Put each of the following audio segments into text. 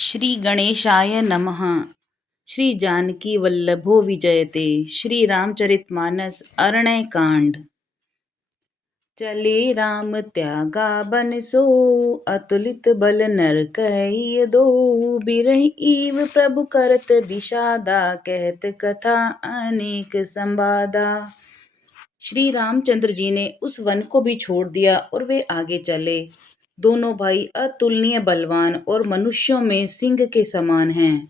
श्री गणेशाय नमः। श्री जानकी वल्लभो विजयते। श्री रामचरितमानस अरण्य कांड। चले राम त्यागा बन सो, अतुलित बल नर कहिय दो। बिरहि ईव प्रभु करत विषादा, कहत कथा अनेक संवादा। श्री रामचंद्र जी ने उस वन को भी छोड़ दिया और वे आगे चले। दोनों भाई अतुलनीय बलवान और मनुष्यों में सिंह के समान हैं।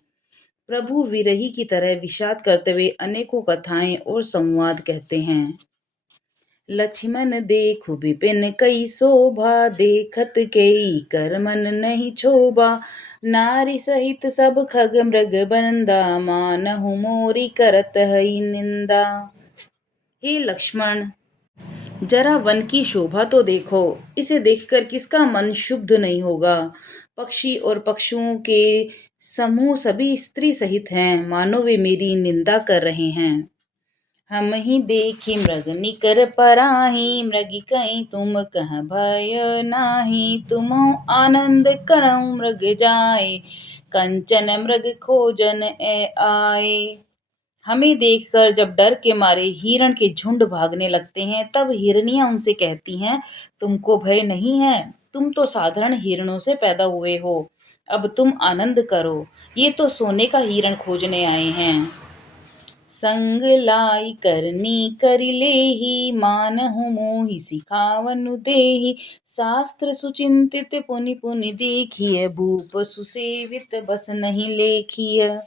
प्रभु विरही की तरह विषाद करते हुए अनेकों कथाएं और संवाद कहते हैं। लक्ष्मण देखु विपिन कई शोभा, देखत केई कर मन नहीं क्षोभा। नारी सहित सब खग मृग बंदा, मानहु मोरी करत हई निंदा। हे लक्ष्मण, जरा वन की शोभा तो देखो। इसे देखकर किसका मन शुद्ध नहीं होगा। पक्षी और पशुओं के समूह सभी स्त्री सहित हैं, मानो वे मेरी निंदा कर रहे हैं। हम ही देखी मृग निकर पराही, मृगी कहीं तुम कह भय नाही। तुम आनंद करऊं मृग जाए, कंचन मृग खोजन ए आए। हमें देखकर जब डर के मारे हिरण के झुंड भागने लगते हैं, तब हिरनियां उनसे कहती हैं, तुमको भय नहीं है, तुम तो साधारण हिरणों से पैदा हुए हो। अब तुम आनंद करो, ये तो सोने का हिरण खोजने आए हैं। संग लाई करनी करि लेहि, मानहु मोहि सिखावनु देहि। शास्त्र सुचिंतित पुनि पुनि देखिय, भूप सुसेवित बस नहीं लेखिय।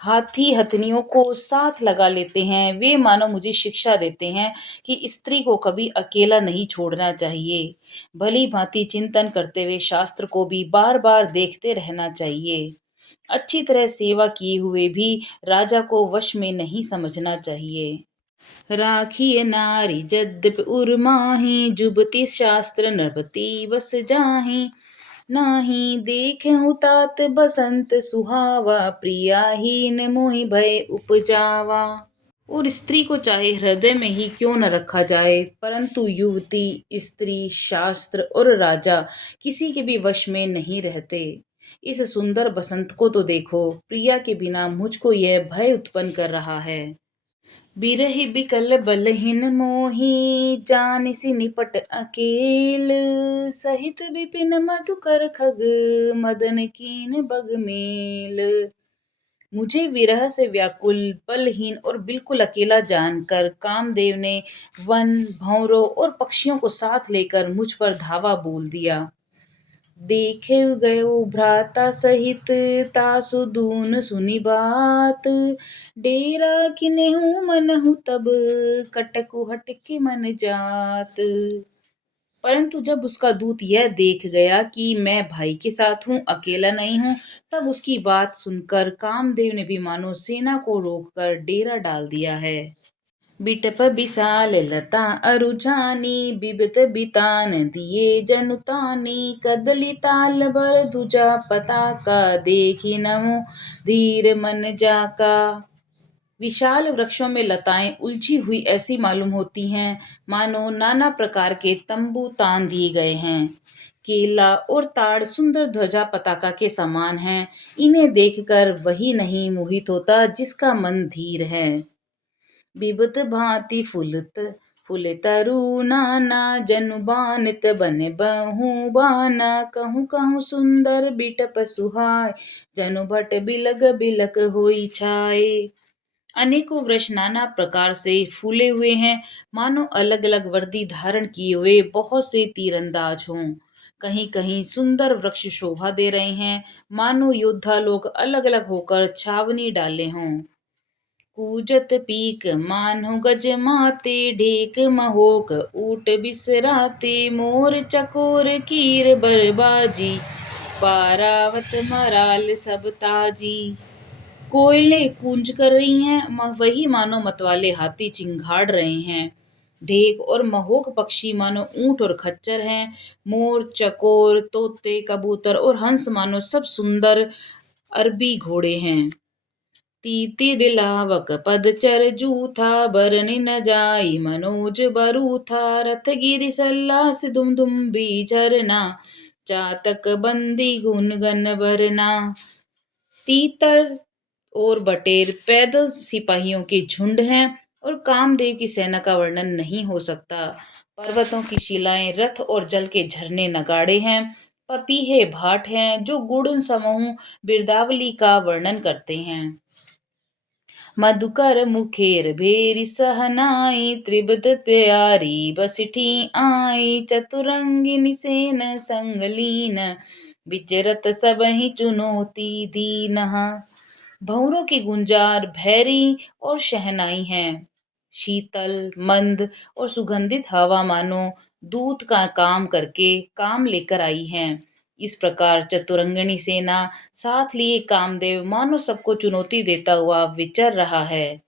हाथी हथनियों को साथ लगा लेते हैं। वे मानो मुझे शिक्षा देते हैं कि स्त्री को कभी अकेला नहीं छोड़ना चाहिए। भली भांति चिंतन करते हुए शास्त्र को भी बार बार देखते रहना चाहिए। अच्छी तरह सेवा किए हुए भी राजा को वश में नहीं समझना चाहिए। राखिए नारी यद्यपि उर्माही, जुबति शास्त्र नृपति बस जाही। नाही देखहु तात बसंत सुहावा, प्रियाहीन मोहि भय उपजावा। और स्त्री को चाहे हृदय में ही क्यों न रखा जाए, परंतु युवती, स्त्री, शास्त्र और राजा किसी के भी वश में नहीं रहते। इस सुंदर बसंत को तो देखो, प्रिया के बिना मुझको यह भय उत्पन्न कर रहा है। बिरहि बिकल बलहीन मोहि, जानिसि निपट अकेल। सहित विपिन मधुकर खग, मदन कीन बग मेल। मुझे विरह से व्याकुल, बलहीन और बिल्कुल अकेला जानकर कामदेव ने वन, भंवरों और पक्षियों को साथ लेकर मुझ पर धावा बोल दिया। देखे गयो भ्राता सहित, तासु दून सुनी बात। डेरा किनेहु मनहु तब, कटकु हटके मन जात। परंतु जब उसका दूत यह देख गया कि मैं भाई के साथ हूँ, अकेला नहीं हूँ, तब उसकी बात सुनकर कामदेव ने भी मानो सेना को रोककर डेरा डाल दिया है। बिटप बिसाल लता अरुझानी, बिबत बितान दिए जनुतानी। कदली ताल बर ध्वजा पताका, देखी नमो धीर मन जाका। विशाल वृक्षों में लताएं उलझी हुई ऐसी मालूम होती हैं, मानो नाना प्रकार के तंबू तान दिए गए हैं। केला और ताड़ सुंदर ध्वजा पताका के समान हैं। इन्हें देखकर वही नहीं मोहित होता जिसका मन धीर है। बिबत भांति फुल तरु नाना, जनु बानित बन बहु बाना। कहूँ कहूँ सुंदर बिटप सुहाय, जनु भट बिलग बिलक होई छाए। अनेकों वृक्ष नाना प्रकार से फूले हुए हैं, मानो अलग अलग वर्दी धारण किए हुए बहुत से तीरंदाज हों। कहीं कहीं सुंदर वृक्ष शोभा दे रहे हैं, मानो योद्धा लोग अलग अलग होकर छावनी डाले हों। कूजत पीक मानो गज माते, ढेक महोक ऊट बिसराते। मोर चकोर कीर बरबाजी, पारावत मराल सब ताजी। कोयले कूंज कर रही हैं, वही मानो मतवाले हाथी चिंघाड़ रहे हैं। ढेक और महोक पक्षी मानो ऊंट और खच्चर हैं। मोर, चकोर, तोते, कबूतर और हंस मानो सब सुंदर अरबी घोड़े हैं। तीतिर लावक पदचर जूथा, बरनि न जाई मनोज बरूथा। रथ गिरि सल्लास दुम दुम भी झरना, चातक बंदी गुण गन भरना। तीतर और बटेर पैदल सिपाहियों के झुंड हैं और कामदेव की सेना का वर्णन नहीं हो सकता। पर्वतों की शिलाएं रथ और जल के झरने नगाड़े हैं। पपीहे भाट हैं जो गुण समूह बिरदावली का वर्णन करते हैं। मधुकर मुखेर भेरी सहनाई त्रिबत प्यारी बसिठी आई चतुरंगिनी सेन संगलीन विचरत सबहि चुनौती दीनः। भंवरों की गुंजार भैरी और शहनाई हैं। शीतल मंद और सुगंधित हवा मानो दूत का काम करके काम लेकर आई हैं। इस प्रकार चतुरंगिणी सेना साथ लिए कामदेव मानो सबको चुनौती देता हुआ विचर रहा है।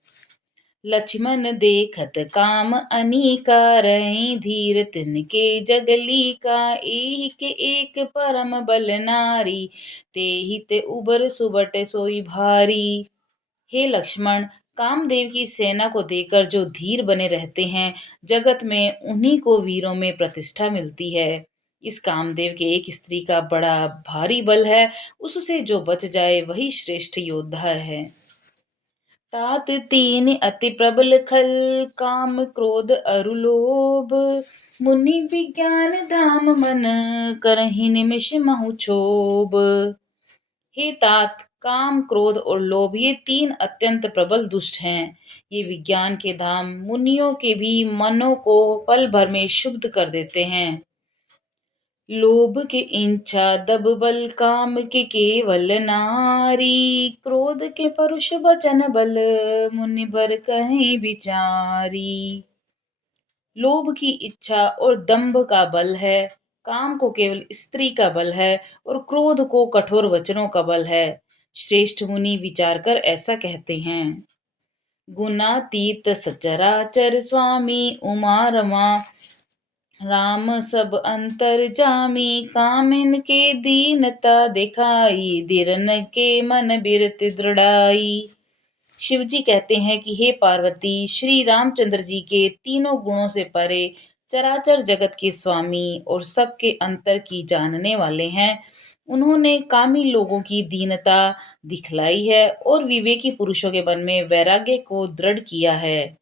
लक्ष्मण देखत काम अनीका रही धीर तिनके जगली का एहि के एक परम बल नारी तेहि ते उबर सुबट सोई भारी। हे लक्ष्मण, कामदेव की सेना को देखकर जो धीर बने रहते हैं, जगत में उन्हीं को वीरों में प्रतिष्ठा मिलती है। इस कामदेव के एक स्त्री का बड़ा भारी बल है, उससे जो बच जाए वही श्रेष्ठ योद्धा है। तात तीन अति प्रबल खल काम क्रोध अरु लोभ मुनि विज्ञान धाम मन करहि निमिष महु क्षोभ। हे तात, काम क्रोध और लोभ ये तीन अत्यंत प्रबल दुष्ट हैं। ये विज्ञान के धाम मुनियों के भी मनों को पल भर में शुद्ध कर देते हैं। लोभ के इच्छा दब बल काम के केवल नारी क्रोध के परुष वचन बल मुनि बर कहीं विचारी। लोभ की इच्छा और दंभ का बल है, काम को केवल स्त्री का बल है और क्रोध को कठोर वचनों का बल है। श्रेष्ठ मुनि विचार कर ऐसा कहते हैं। गुणातीत सचराचर स्वामी उमा रमा राम सब अंतर जामी कामिन के दीनता दिखाई दिरन के मन बिरत दृढ़ाई। शिवजी कहते हैं कि हे पार्वती, श्री रामचंद्र जी के तीनों गुणों से परे चराचर जगत के स्वामी और सबके अंतर की जानने वाले हैं। उन्होंने कामी लोगों की दीनता दिखलाई है और विवेकी पुरुषों के मन में वैराग्य को दृढ़ किया है।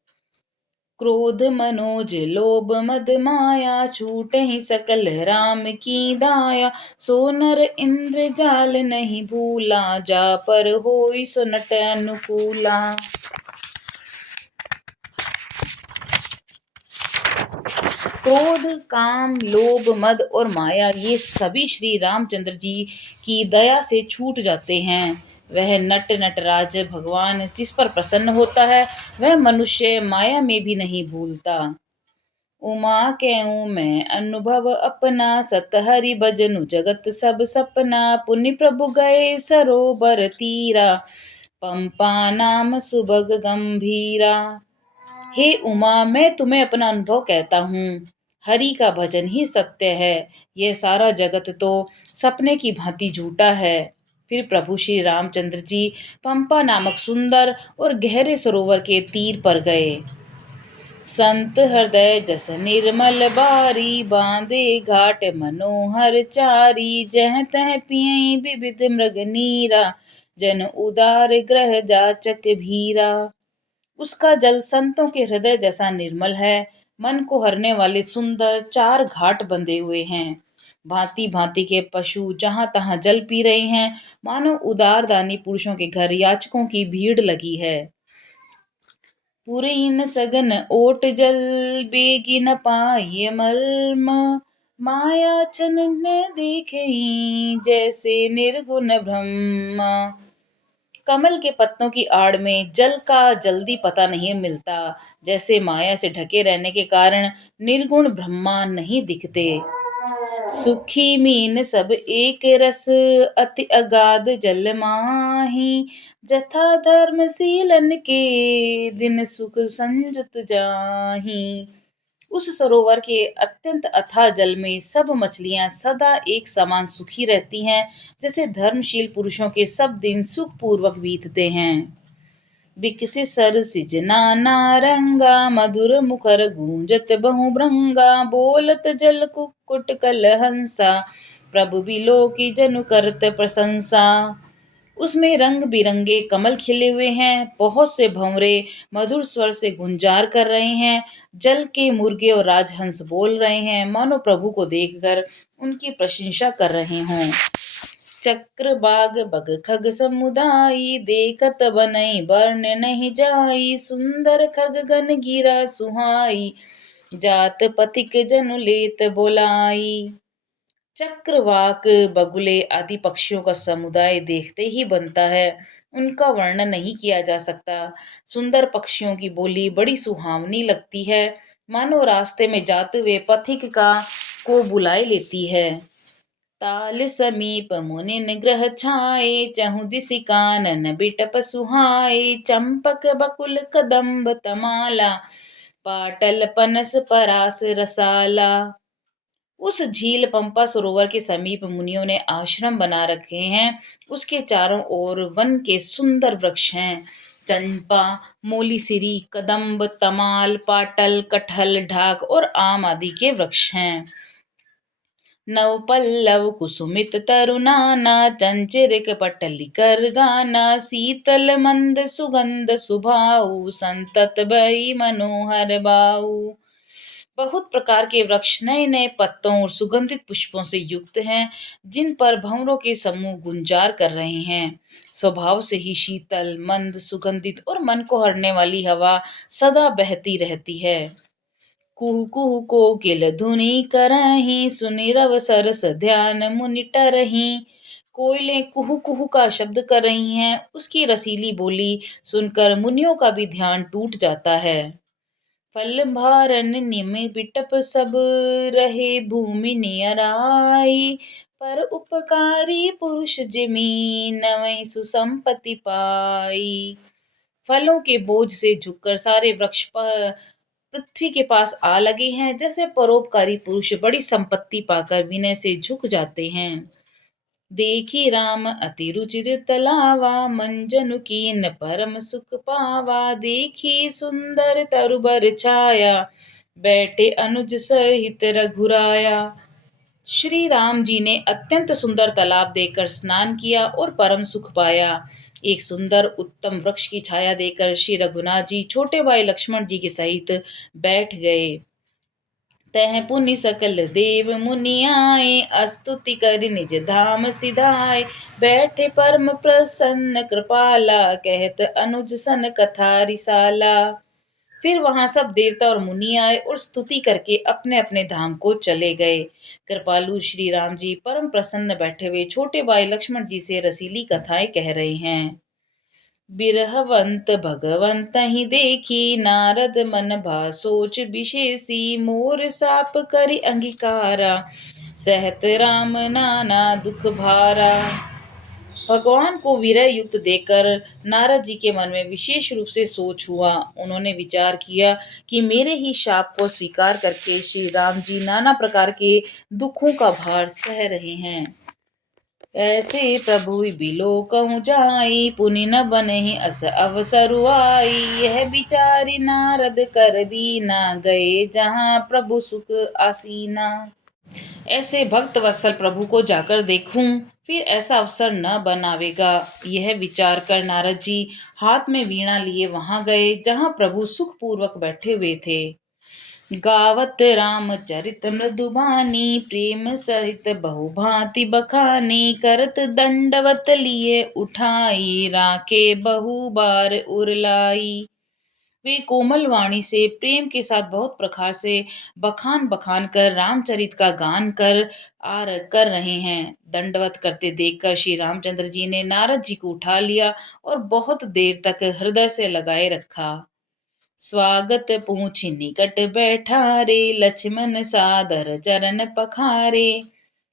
क्रोध मनोज लोभ मद माया छूटे ही सकल राम की दाया सो नर इंद्र जाल नहीं भूला जा पर होई सो नट अनुकूला। क्रोध काम लोभ मद और माया ये सभी श्री रामचंद्र जी की दया से छूट जाते हैं। वह नट नटराज भगवान जिस पर प्रसन्न होता है वह मनुष्य माया में भी नहीं भूलता। उमा कहूँ मैं अनुभव अपना सत हरि भजनु जगत सब सपना पुनि प्रभु गए सरोवर तीरा पंपा नाम सुभग गंभीरा। हे उमा, मैं तुम्हें अपना अनुभव कहता हूँ। हरि का भजन ही सत्य है। यह सारा जगत तो सपने की भांति झूठा है। फिर प्रभु श्री रामचंद्र जी पंपा नामक सुंदर और गहरे सरोवर के तीर पर गए। संत हृदय जस निर्मल बारी बांधे घाट मनोहर चारी जह तह पियई विविध मृग नीरा जन उदार ग्रह जाचक भीरा। उसका जल संतों के हृदय जैसा निर्मल है। मन को हरने वाले सुंदर चार घाट बंधे हुए हैं। भांति भांति के पशु जहां तहां जल पी रहे हैं, मानो उदार दानी पुरुषों के घर याचकों की भीड़ लगी है। पुरीन सगन ओट जल बेगी न पाए मर्म माया छन न देखे जैसे निर्गुण ब्रह्म। कमल के पत्तों की आड़ में जल का जल्दी पता नहीं मिलता, जैसे माया से ढके रहने के कारण निर्गुण ब्रह्मा नहीं दिखते। सुखी मीन सब एक रस अति अगाध जल माही जथा धर्मशीलन के दिन सुख संजुत जाही। उस सरोवर के अत्यंत अथाह जल में सब मछलियां सदा एक समान सुखी रहती हैं, जैसे धर्मशील पुरुषों के सब दिन सुखपूर्वक बीतते हैं। बिकसि सर सिजना नारंगा मधुर मुखर गूंजत बहु भृंगा बोलत जल कुक्कुट कल हंसा प्रभु बिलो की जनु करत प्रशंसा। उसमें रंग बिरंगे कमल खिले हुए हैं, बहुत से भंवरे मधुर स्वर से गुंजार कर रहे हैं। जल के मुर्गे और राजहंस बोल रहे हैं, मानो प्रभु को देखकर उनकी प्रशंसा कर रहे हों। चक्र बाग बग खग समुदाई, देखत बनई बरन नहीं जाई। सुंदर खग गन गिरा सुहाई, जात पथिक जनु लेत बोलाई। चक्रवाक, बगुले आदि पक्षियों का समुदाय देखते ही बनता है, उनका वर्णन नहीं किया जा सकता। सुंदर पक्षियों की बोली बड़ी सुहावनी लगती है, मानो रास्ते में जाते हुए पथिक का को बुलाए लेती है। ताल समीप मुनि ग्रह छाए, चहु दिसि कानन बिटप सुहाए। चंपक बकुल कदम्ब तमाला, पाटल पनस परास रसाला। उस झील पंपा सरोवर के समीप मुनियों ने आश्रम बना रखे हैं। उसके चारों ओर वन के सुंदर वृक्ष हैं। चंपा, मोलीसिरी, कदम्ब, तमाल, पाटल, कटहल, ढाक और आम आदि के वृक्ष हैं। नव पल्लव कुसुमित तरुनाना, चंचरिक पटली कर गाना। शीतल मंद सुगंध सुभाऊ, संतत बही मनोहर बाऊ। बहुत प्रकार के वृक्ष नए नए पत्तों और सुगंधित पुष्पों से युक्त हैं, जिन पर भंवरों के समूह गुंजार कर रहे हैं। स्वभाव से ही शीतल, मंद, सुगंधित और मन को हरने वाली हवा सदा बहती रहती है। कुहू कुहू कोकिल धुनी करही, सुनि रव सरस ध्यान मुनि टरही। कोयलें कुहू कुहू का शब्द कर रही हैं, उसकी रसीली बोली सुनकर मुनियों का भी ध्यान टूट जाता है। फल भारन निम बिटप सब, रहे भूमि नियराई। पर उपकारी पुरुष जिमी, नवै सुसंपत्ति पाई। फलों के बोझ से झुककर सारे वृक्ष पर पृथ्वी के पास आ लगे हैं, जैसे परोपकारी पुरुष बड़ी संपत्ति पाकर विनय से झुक जाते हैं। देखी राम अति रुचिर तलावा, मंजनु कीन परम सुख पावा। देखी सुंदर तरुबर छाया, बैठे अनुज सहित रघुराया। श्री राम जी ने अत्यंत सुंदर तालाब देखकर स्नान किया और परम सुख पाया। एक सुंदर उत्तम वृक्ष की छाया देखकर श्री रघुनाथ जी छोटे भाई लक्ष्मण जी के सहित बैठ गए। तह पुनि सकल देव मुनि आए, स्तुति कर निज धाम सिधाए। बैठे परम प्रसन्न कृपाला, कहत अनुज सन कथा रिसाला। फिर वहां सब देवता और मुनि आए और स्तुति करके अपने अपने धाम को चले गए। कृपालु श्री राम जी परम प्रसन्न बैठे हुए छोटे भाई लक्ष्मण जी से रसीली कथाएं कह रहे हैं। बिरहवंत भगवंत ही देखी, नारद मन भा सोच विशेषी। मोर साप करि अंगीकारा, सहत राम नाना दुख भारा। भगवान को विरह युक्त देखकर नारद जी के मन में विशेष रूप से सोच हुआ। उन्होंने विचार किया कि मेरे ही शाप को स्वीकार करके श्री राम जी नाना प्रकार के दुखों का भार सह रहे हैं। ऐसे प्रभु बिलो कहूँ जाई, पुनि न बनहि अस अवसर आई। यह विचारी नारद कर बीना, गए जहाँ प्रभु सुख आसीना। ऐसे भक्त वत्सल प्रभु को जाकर देखूं, फिर ऐसा अवसर न बनावेगा। यह विचार कर नारद जी हाथ में वीणा लिए वहां गए जहां प्रभु सुखपूर्वक बैठे हुए थे। गावत रामचरित मृदुबानी, प्रेम सहित बहु भांति बखानी। करत दंडवत लिए उठाई, राखे बहु बार उरलाई। वे कोमल वाणी से प्रेम के साथ बहुत प्रकार से बखान बखान कर रामचरित का गान कर रहे हैं। दंडवत करते देखकर श्री रामचंद्र जी ने नारद जी को उठा लिया और बहुत देर तक हृदय से लगाए रखा। स्वागत पूछ निकट बैठा रे, लक्ष्मण सादर चरण पखारे।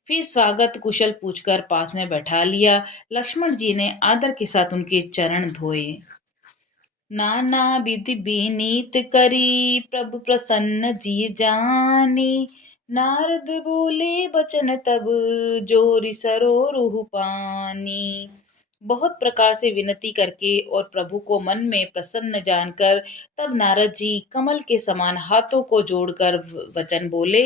फिर स्वागत कुशल पूछकर पास में बैठा लिया। लक्ष्मण जी ने आदर के साथ उनके चरण धोए। नाना विधि विनीत करी, प्रभु प्रसन्न जी जानी। नारद बोले बचन तब, जोरि सरोरुह पानी। बहुत प्रकार से विनती करके और प्रभु को मन में प्रसन्न जानकर तब नारद जी कमल के समान हाथों को जोड़कर वचन बोले।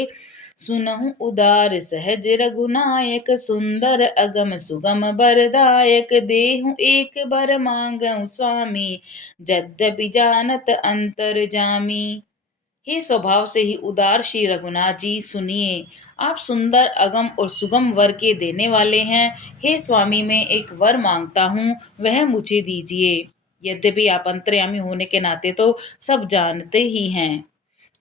सुनहु उदार सहज रघुनायक, सुंदर अगम सुगम बरदायक। देहु एक बर मांगहु स्वामी, यद्यपि जानत अंतर जामी। हे स्वभाव से ही उदार श्री रघुनाथ जी, सुनिए, आप सुंदर अगम और सुगम वर के देने वाले हैं। हे स्वामी, मैं एक वर मांगता हूँ, वह मुझे दीजिए। यद्यपि आप अंतर्यामी होने के नाते तो सब जानते ही हैं।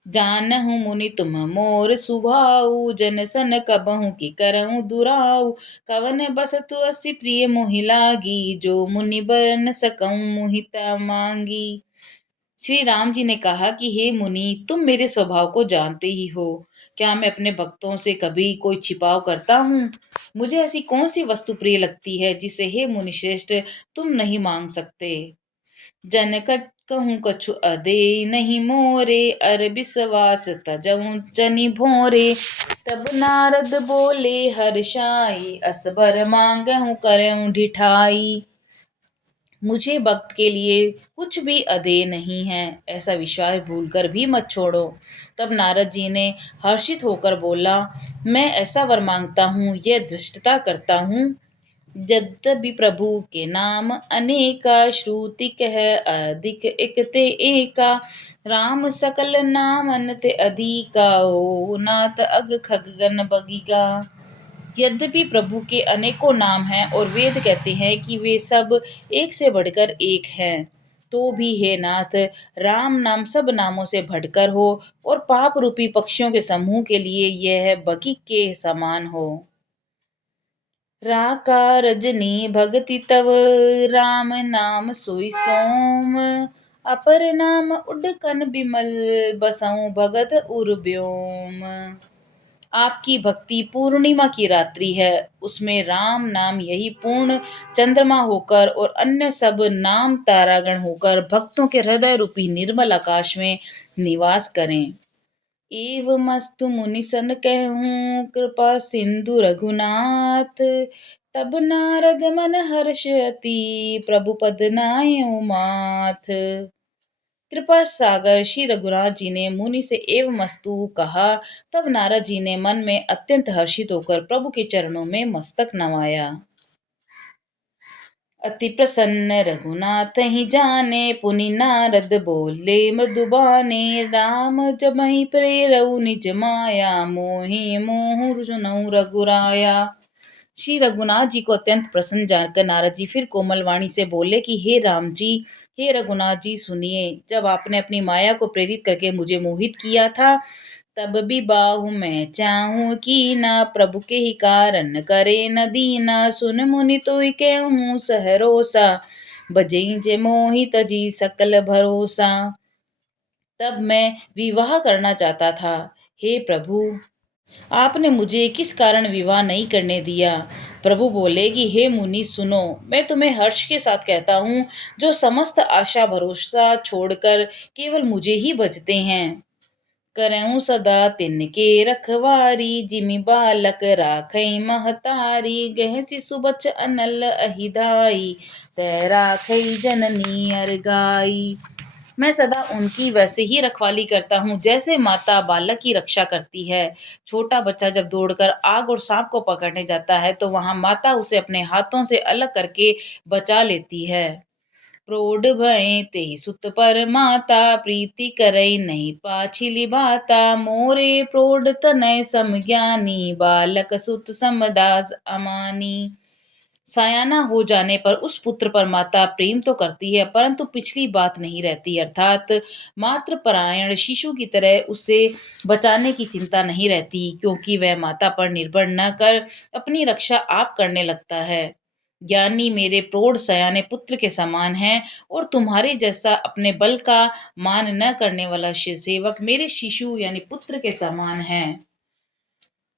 जानहु मुनि तुम मोर सुभाऊ, जन सन कबहु की करहु दुराऊ। कवन बसतु अति प्रिय मोहि लागी, जो मुनि बर न सकऊं मुहिता मांगी। श्री राम जी ने कहा कि हे मुनि, तुम मेरे स्वभाव को जानते ही हो। क्या मैं अपने भक्तों से कभी कोई छिपाव करता हूँ? मुझे ऐसी कौन सी वस्तु प्रिय लगती है जिसे हे मुनि श्रेष्ठ तुम नहीं मांग सकते। जनक कहूँ कछु अदे नहीं मोरे, अर विश्वास तजऊं जनि भोरे। तब नारद बोले हर्षाई, असबर मांगहु करऊं ढिठाई। मुझे भक्त के लिए कुछ भी अदेय नहीं है, ऐसा विश्वास भूलकर भी मत छोड़ो। तब नारद जी ने हर्षित होकर बोला, मैं ऐसा वर मांगता हूँ, यह धृष्टता करता हूँ। यद्यपि प्रभु के नाम अनेका, श्रुति कह अधिक एक ते एका। राम सकल नामन ते अधिका, ओ नाथ अग खगगन बगिगा। यद्यपि प्रभु के अनेकों नाम हैं और वेद कहते हैं कि वे सब एक से बढ़कर एक हैं, तो भी हे नाथ, राम नाम सब नामों से बढ़कर हो और पाप रूपी पक्षियों के समूह के लिए यह बगी के समान हो। राका रजनी भगति तव, राम नाम सोई सोम। अपर नाम उडकन बिमल, बसऊं भगत उर व्योम। आपकी भक्ति पूर्णिमा की रात्रि है, उसमें राम नाम यही पूर्ण चंद्रमा होकर और अन्य सब नाम तारागण होकर भक्तों के हृदय रूपी निर्मल आकाश में निवास करें। एवमस्तु मुनि सन कहूँ, कृपा सिंधु रघुनाथ। तब नारद मन हर्ष अति, प्रभु पद नायउ माथ। कृपा सागर श्री रघुनाथ जी ने मुनि से एवं मस्तु कहा। तब नारद जी ने मन में अत्यंत हर्षित होकर प्रभु के चरणों में मस्तक नवाया। अति प्रसन्न रघुनाथ ही जाने, पुनि नारद बोले मृदुबाने। राम जमहि प्रेरऊ निज माया, मोहि मोहु सुनऊ रघुराया। श्री रघुनाथ जी को अत्यंत प्रसन्न जानकर नारद जी फिर कोमल वाणी से बोले कि हे राम जी, हे रघुनाथ जी, सुनिए, जब आपने अपनी माया को प्रेरित करके मुझे मोहित किया था, तब भी बाहु मैं चाहूं कि ना प्रभु के ही कारण करे न दीना। सुन मुनि तो कहूँ सहरोसा, बजई जे मोहित जी सकल भरोसा। तब मैं विवाह करना चाहता था, हे प्रभु, आपने मुझे किस कारण विवाह नहीं करने दिया। प्रभु बोले कि हे मुनि सुनो, मैं तुम्हें हर्ष के साथ कहता हूँ, जो समस्त आशा भरोसा छोड़कर केवल मुझे ही भजते हैं। करऊं सदा तिनके रखवारी, जिमि बालक राखई महतारी। गहसी सुबच अनल अहिधाई, तै राखई जननी अरगाई। मैं सदा उनकी वैसे ही रखवाली करता हूँ जैसे माता बालक की रक्षा करती है। छोटा बच्चा जब दौड़कर आग और सांप को पकड़ने जाता है तो वहां माता उसे अपने हाथों से अलग करके बचा लेती है। प्रौढ़ भय तेहि सुत पर माता, प्रीति करई नहीं पाछिली बाता। मोरे प्रौढ़ तनय समज्ञानी, बालक सुत समदास अमानी। सयाना हो जाने पर उस पुत्र पर माता प्रेम तो करती है, परंतु पिछली बात नहीं रहती, अर्थात मातृ परायण शिशु की तरह उसे बचाने की चिंता नहीं रहती, क्योंकि वह माता पर निर्भर न कर अपनी रक्षा आप करने लगता है। ज्ञानी मेरे प्रौढ़ सयाने पुत्र के समान हैं और तुम्हारे जैसा अपने बल का मान न करने वाला सेवक मेरे शिशु यानी पुत्र के समान है।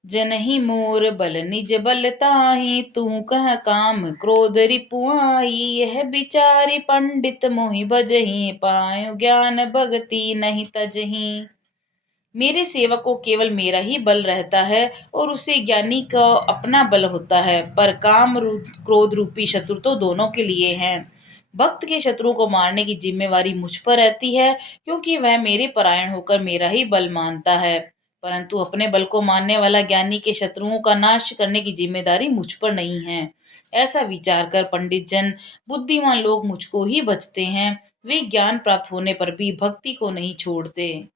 जनहि मोर बल निज बल ताहि, तू कह काम क्रोध रिपुआई। यह विचारी पंडित मोहि भजहि, पायो ज्ञान भगति नहीं तजहि। मेरे सेवक को केवल मेरा ही बल रहता है और उसे ज्ञानी का अपना बल होता है, पर काम क्रोध रूपी शत्रु तो दोनों के लिए हैं। भक्त के शत्रुओं को मारने की जिम्मेवारी मुझ पर रहती है, क्योंकि वह मेरे परायण होकर मेरा ही बल मानता है। परंतु अपने बल को मानने वाला ज्ञानी के शत्रुओं का नाश करने की जिम्मेदारी मुझ पर नहीं है। ऐसा विचार कर पंडित जन, बुद्धिमान लोग मुझको ही बचते हैं। वे ज्ञान प्राप्त होने पर भी भक्ति को नहीं छोड़ते।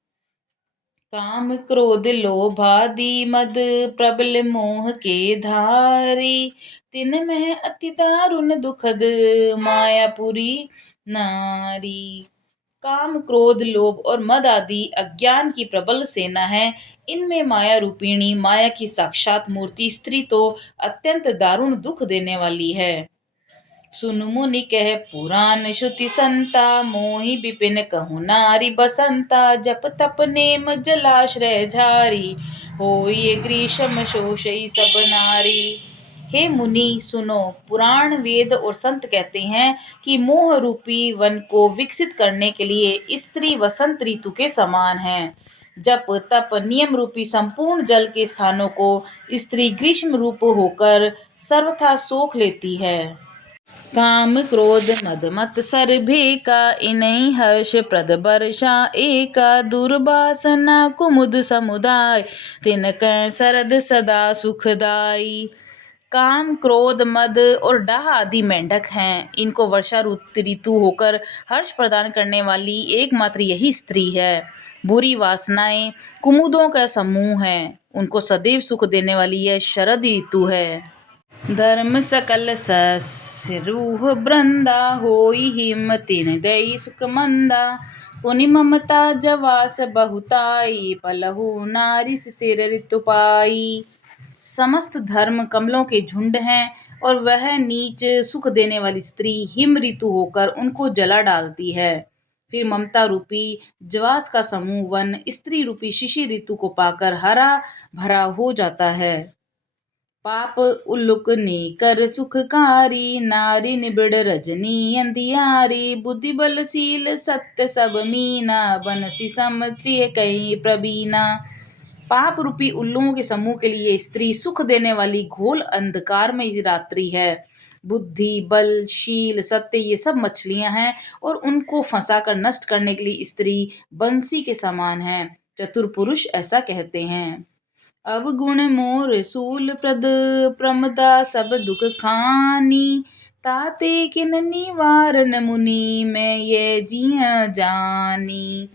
काम क्रोध लोभ आदि मद प्रबल मोह के धारी, तिन में अति दारुण दुखद मायापुरी नारी। काम क्रोध लोभ और मद आदि अज्ञान की प्रबल सेना है। इनमें माया रूपिणी, माया की साक्षात मूर्ति स्त्री तो अत्यंत दारुण दुख देने वाली है। सुनु मुनि कह पुराण श्रुति संता, मोहि विपिन कहु नारी बसंता। जप तप नेम जलाश्रय झारी, होय ग्रीष्म शोषई सब नारी। हे मुनि सुनो, पुराण वेद और संत कहते हैं कि मोह रूपी वन को विकसित करने के लिए स्त्री वसंत ऋतु के समान है। जप तप नियम रूपी संपूर्ण जल के स्थानों को स्त्री ग्रीष्म रूप होकर सर्वथा सोख लेती है। काम क्रोध मद मत्सर भेका, इन्हीं हर्ष प्रद वर्षा एका। दुर्वासना कुमुद समुदाय, तिनकै शरद सदा सुखदाई। काम क्रोध मद और डाह आदि मेंढक हैं। इनको वर्षा ऋतु होकर हर्ष प्रदान करने वाली एकमात्र यही स्त्री है। बुरी वासनाएं कुमुदों का समूह है, उनको सदैव सुख देने वाली यह शरद ऋतु है। धर्म सकल सस्य रूह वृंदा, होई हिम तिन दई सुख मंदा। पुनि ममता जवास बहुताई, पलहु नारी सिर ऋतु पाई। समस्त धर्म कमलों के झुंड हैं और वह नीच सुख देने वाली स्त्री हिम ऋतु होकर उनको जला डालती है। फिर ममता रूपी जवास का समूह वन स्त्री रूपी शिशिर ऋतु को पाकर हरा भरा हो जाता है। पाप उल्लुक कर सुखकारी, नारी निबिड़ रजनी अंधियारी। बुद्धि बलशील सत्य सब मीना, बनसी समत्रिय कई प्रवीणा। पाप रूपी उल्लुओं के समूह के लिए स्त्री सुख देने वाली घोल अंधकार में रात्रि है। बुद्धि बल शील सत्य ये सब मछलियां हैं और उनको फंसाकर नष्ट करने के लिए स्त्री बंसी के समान है। चतुर पुरुष ऐसा कहते हैं। अवगुण मोर सूल प्रद प्रमदा, सब दुख खानी। ताते किन निवारण मुनि, मैं ये जिया जानी।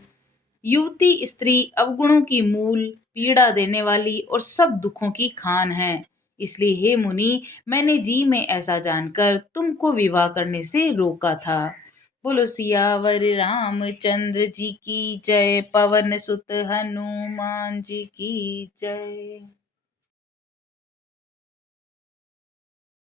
युवती स्त्री अवगुणों की मूल, पीड़ा देने वाली और सब दुखों की खान है। इसलिए हे मुनि, मैंने जी में ऐसा जानकर तुमको विवाह करने से रोका था। बोलो सियावर रामचंद्र जी की जय। पवन सुत हनुमान जी की जय।